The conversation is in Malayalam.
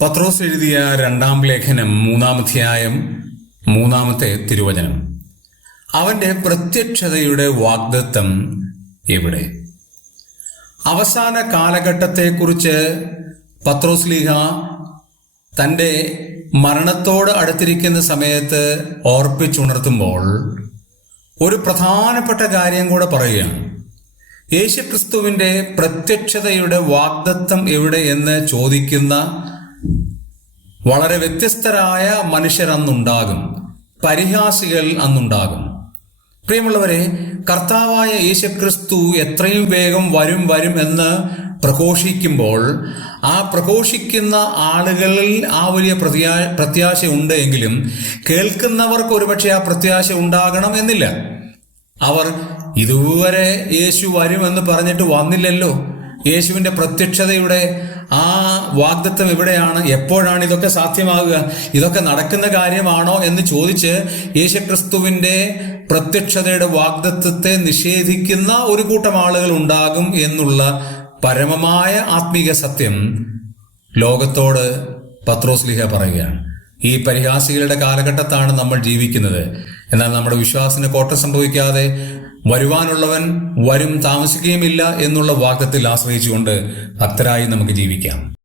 പത്രോസ് എഴുതിയ രണ്ടാം ലേഖനം 3-ാം അധ്യായം 3-ാമത്തെ തിരുവചനം. അവന്റെ പ്രത്യക്ഷതയുടെ വാഗ്ദത്തം എവിടെ? അവസാന കാലഘട്ടത്തെക്കുറിച്ച് പത്രോസ് ലീഹ തൻ്റെ മരണത്തോട് അടുത്തിരിക്കുന്ന സമയത്ത് ഓർപ്പിച്ചുണർത്തുമ്പോൾ ഒരു പ്രധാനപ്പെട്ട കാര്യം കൂടെ പറയുകയാണ്. യേശുക്രിസ്തുവിൻ്റെ പ്രത്യക്ഷതയുടെ വാഗ്ദത്തം എവിടെ എന്ന് ചോദിക്കുന്ന വളരെ വ്യത്യസ്തരായ മനുഷ്യർ അന്നുണ്ടാകും, പരിഹാസികൾ അന്നുണ്ടാകും. പ്രിയമുള്ളവരെ, കർത്താവായ യേശുക്രിസ്തു എത്രയും വേഗം വരും എന്ന് പ്രഘോഷിക്കുമ്പോൾ ആ പ്രഘോഷിക്കുന്ന ആളുകളിൽ ആ വലിയ പ്രത്യാശ ഉണ്ട് എങ്കിലും കേൾക്കുന്നവർക്ക് ഒരുപക്ഷെ ആ പ്രത്യാശ ഉണ്ടാകണം എന്നില്ല. അവർ ഇതുവരെ യേശു വരുമെന്ന് പറഞ്ഞിട്ട് വന്നില്ലല്ലോ, യേശുവിൻ്റെ പ്രത്യക്ഷതയുടെ ആ വാഗ്ദത്തം എവിടെയാണ്, എപ്പോഴാണ് ഇതൊക്കെ സാധ്യമാകുക, ഇതൊക്കെ നടക്കുന്ന കാര്യമാണോ എന്ന് ചോദിച്ച് യേശുക്രിസ്തുവിൻ്റെ പ്രത്യക്ഷതയുടെ വാഗ്ദത്തത്തെ നിഷേധിക്കുന്ന ഒരു കൂട്ടം ആളുകൾ ഉണ്ടാകും എന്നുള്ള പരമമായ ആത്മീക സത്യം ലോകത്തോട് പത്രോസ് ലീഹ പറയുകയാണ്. ഈ പരിഹാസികളുടെ കാലഘട്ടത്താണ് നമ്മൾ ജീവിക്കുന്നത്. എന്നാൽ നമ്മുടെ വിശ്വാസത്തിന് കോട്ടം സംഭവിക്കാതെ വരുവാനുള്ളവൻ വരും, താമസിക്കുകയുമില്ല എന്നുള്ള വാഗ്ദത്തിൽ ആശ്രയിച്ചുകൊണ്ട് ഭക്തരായി നമുക്ക് ജീവിക്കാം.